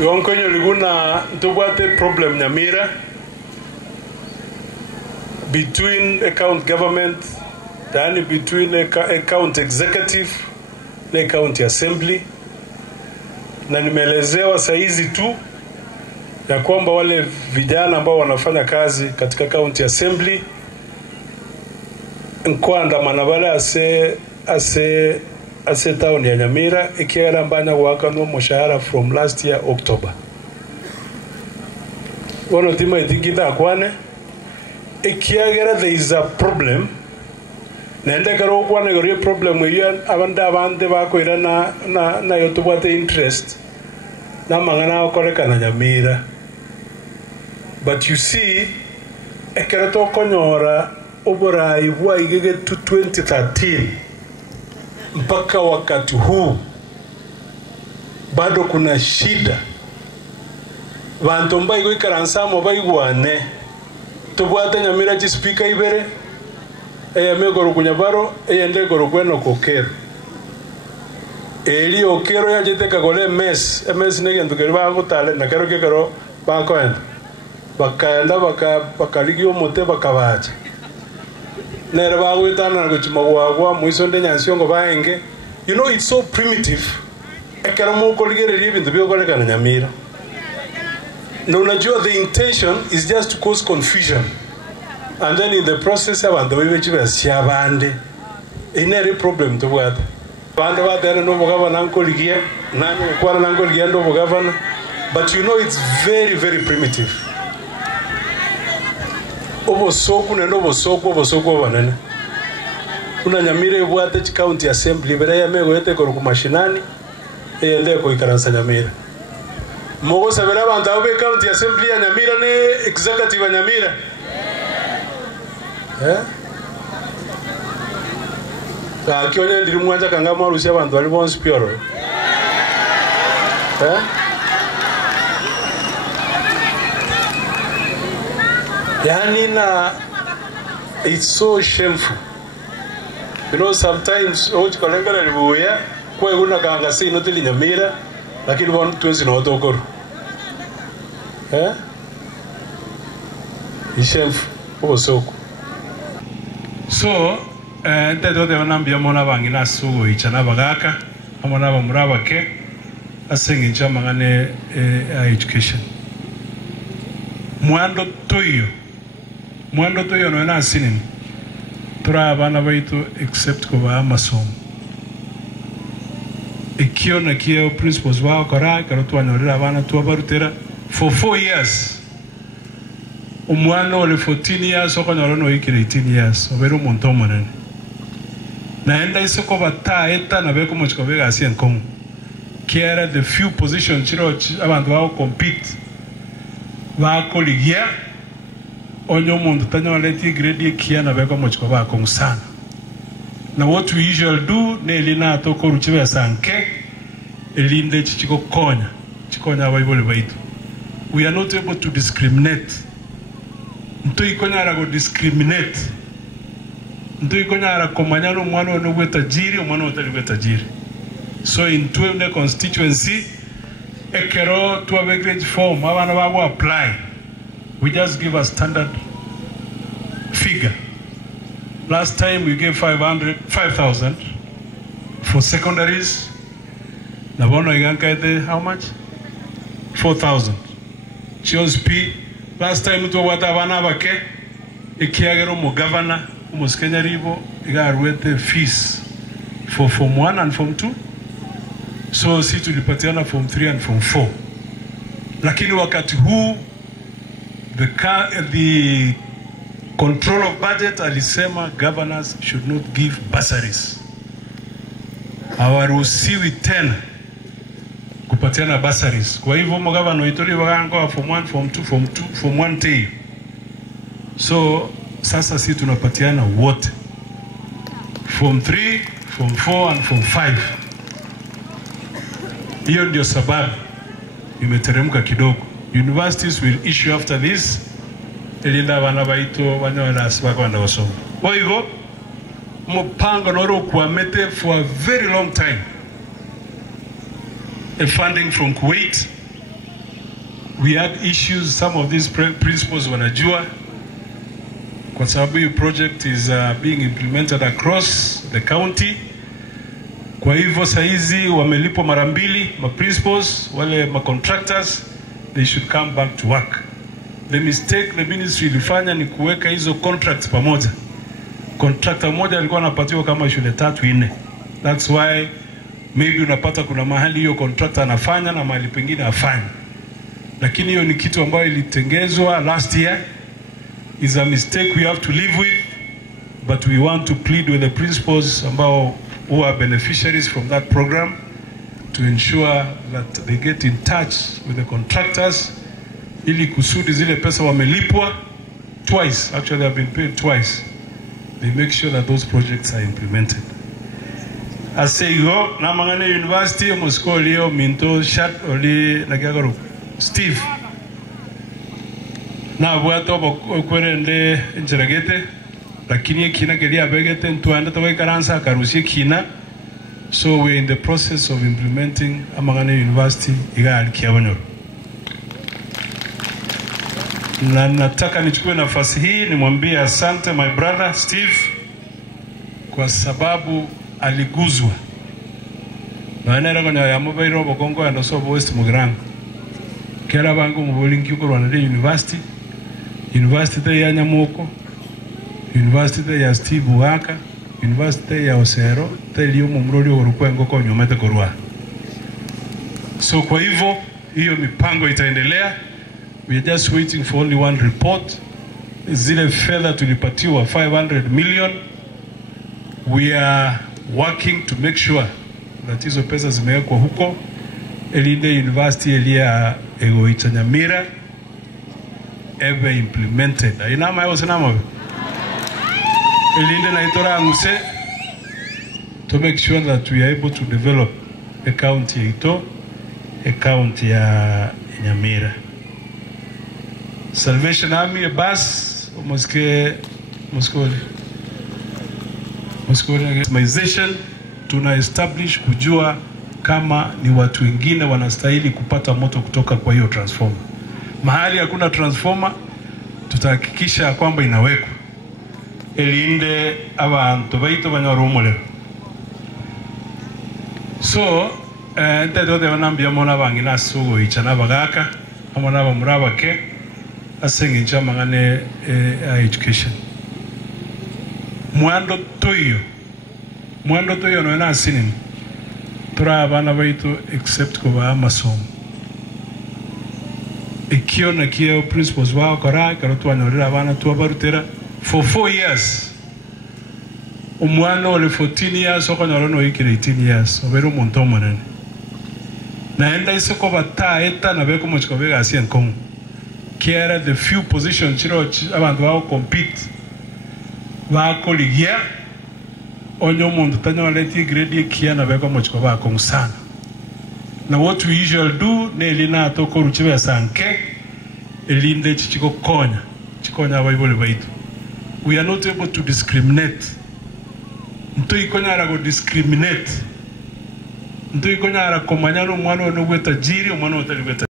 Yonkonyo liguna tubate problem Nyamira between account government, then between account executive na county assembly, na nimeelezewa saizi tu ya kwamba wale vijana ambao wanafanya kazi katika county assembly nkwanda manabala ase town ya Nyamira ikiera mbanya wakano mushahara from last year October. Wono tima itingida kwane ikiagera there is a problem nende karo kwane gori problem yan abanda abande bakoira na yotubate interest na mangana okoreka na Nyamira. But you see ekerato konyora obora ibwa igege to 2013 mpaka wakati huu bado kuna shida. Bantu mbai go ikaransa bai gwane tubwate Nyamira chi speaker ibere megoro kunyabaro ende goro kweno kokero eli okero ya jete kagole ms negendo kerba gutale na kero kero bakoenda bakaenda bakaligio mote bakabaje nere bagwitana gochimagwa mwiso nde nyansiongo baenge. You know, it's so primitive. Ekero mo koligere ibintu byokolekana Nyamira. No, unajua the intention is just to cause confusion, and then in the process abantu bebechiba siabande inere problem to bwata bandu batene no governor nkoligia nani kwara nkoligia ndo governor. But you know, it's very, very primitive. Obosoku nendo bosoku banene kuna Nyamira ibwate county assembly bere ya mego yete ko mashinani ende ko ikaransa Nyamira mogo sabera bantu abe county assembly ya Nyamira ne executive ya Nyamira ka kyonye ndiri mwanja kanga marusi abantu bali bonse pioro yani na it's so shameful. You know, sometimes ochi kolengana libuya kwa kuna kanga si notili Nyamira lakini wanu tuwezi na otokoro it's shameful obosoko. So nteto de wanambia mona bangi na sugo ichana bagaka amona bamuraba ke asengi chama ngane education mwando toyo no na sinini tura abana baitu except ko ba masomo ikio na kio principals wao kora karotu anyorera abana tu abarutera for 4 years umwana ole 14 years okonyoro no ikire 18 years obero monto monene naenda isoko bata eta na beko mochiko bega asien kongo kiera the few positions chiro abantu wao compete ba koligia onyo mundu tanyo leti grade kia na beko mochiko ba kongo sana. Now what we usually do nelina atoko ruchibe sanke elinde chichiko konya baibole baitu. We are not able to discriminate. Nto ikonyara go discriminate. Nto ikonyara komanyano mwana ono gweta jiri mwana otali gweta jiri. So in 12 constituency ekero to a grade form abana babo apply. We just give a standard figure. Last time we gave 5,000 for secondaries. Nabono igankete how much? 4,000. Chose P. Last time to what abana bake ikiagero mo governor mo Kenya ribo igarwete fees for form 1 and form 2. So si tulipatiana form 3 and form 4. Lakini wakati huu the control of budget alisema governors should not give bursaries. Hawaruhusiwi tena kupatiana bursaries. Kwa hivyo mgavana itori wagango form 1 form 2 form 1 tay. So sasa si tunapatiana wote form 3 form 4 and form 5. Hiyo ndio sababu imeteremka kidogo. Universities will issue after this elinda bana baito banyora asibako bana basomo. Oigo mupango noro kuamete for a very long time. A funding from Kuwait we had issues. Some of these principles wanajua kwa sababu hii project is being implemented across the county. Kwa hivyo saizi wamelipwa mara mbili, ma principals, wale ma contractors, they should come back to work. The mistake the ministry ilifanya ni kuweka hizo contracts pamoja. Contractor mmoja alikuwa anapatiwa kama shule 3-4. That's why maybe unapata kuna mahali hiyo contractor anafanya na mahali pengine afanya. Lakini hiyo ni kitu ambayo ilitengezwa last year. Is a mistake we have to live with, but we want to plead with the principals ambao who are beneficiaries from that program to ensure that they get in touch with the contractors ili kusudi zile pesa wamelipwa twice, actually they have been paid twice, they make sure that those projects are implemented. As say go na mangane university Moscow leo minto shat oli nakiagaro Steve na bwato bokwende njeragete lakini kina kelia begete ntuanda tawe karansa karusi kina. So we're in the process of implementing Amangane University igali kiabonyo. Na nataka nichukue nafasi hii nimwambie asante my brother Steve kwa sababu aliguzwa na nera konya ya mobile bokongo ya so West Mugirango kera bangu mubolingi ko Rwanda University ya Nyamoko, University ya Steve Waka, University ya Osero, teliyo mumroli urukwengo kwa nyomete korwa. So kwa hivyo, hiyo mipango itaendelea. We are just waiting for only one report. Zile fedha tulipatiwa 500 million. We are working to make sure that hizo pesa zimewekwa huko. Elinde University elia Egoicha Nyamira ever implemented. Inama yao sinama. Elinde na itora anguse to make sure that we are able to develop a county ito, a county ya Nyamira. Salvation Army bus Mosque organization tuna establish kujua kama ni watu wengine wanastahili kupata moto kutoka kwa hiyo transformer. Mahali hakuna transformer tutahakikisha kwamba inawekwa. Elinde abantu baito banyorumule. So nteto de banambia mona bangina sugo ichana bagaka amona bamurabake asengi chamangane education. Mwando toyo no na sinini. Tura abana baitu except kuba masomo. Ikio na kio principals wao kora karotwanyorira abana tuabarutera for 4 years. Umwana ole 14 years okonyoro no ikire 18 years obero monto monene. Naenda isoko bata eta na beko mochiko bega asien komu. Kiera the few positions chiro abantu wao compete. Wako ligia onyo mundu tanyo leti grade kia na beko mochiko bako sana. Now what we usually do nelina atoko ruchiwe sanke elinde chichiko konya baibole baitu. We are not able to discriminate. Nto ikonya ara go discriminate. Nto ikonya ara komanyano mwana ono gweta jiri mwana otali gweta